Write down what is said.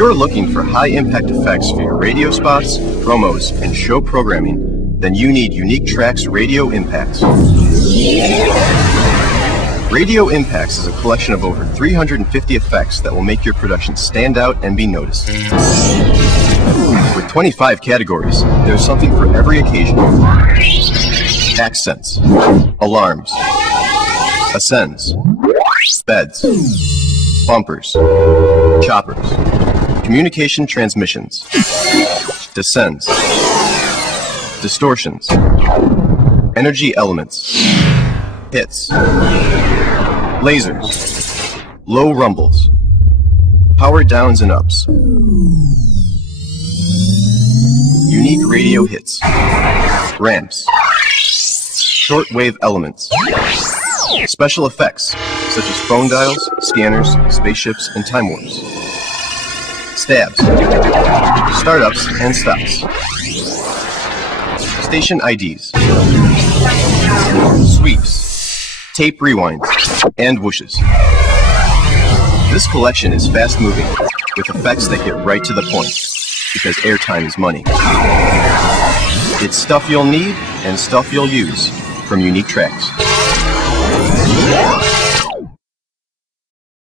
you're looking for high-impact effects for your radio spots, promos, and show programming, then you need UniqueTracks Radio Impacts. Radio Impacts is a collection of over 350 effects that will make your production stand out and be noticed. With 25 categories, there's something for every occasion. Accents, alarms, Accends, beds, bumpers, choppers, communication transmissions, descends, distortions, energy elements, hits, lasers, low rumbles, power downs and ups, unique radio hits, ramps, shortwave elements, special effects such as phone dials, scanners, spaceships, and time warps, stabs, startups and stops, Station IDs, sweeps, tape rewinds, and whooshes. This collection is fast-moving, with effects that get right to the point, because airtime is money. It's stuff you'll need and stuff you'll use from UniqueTracks.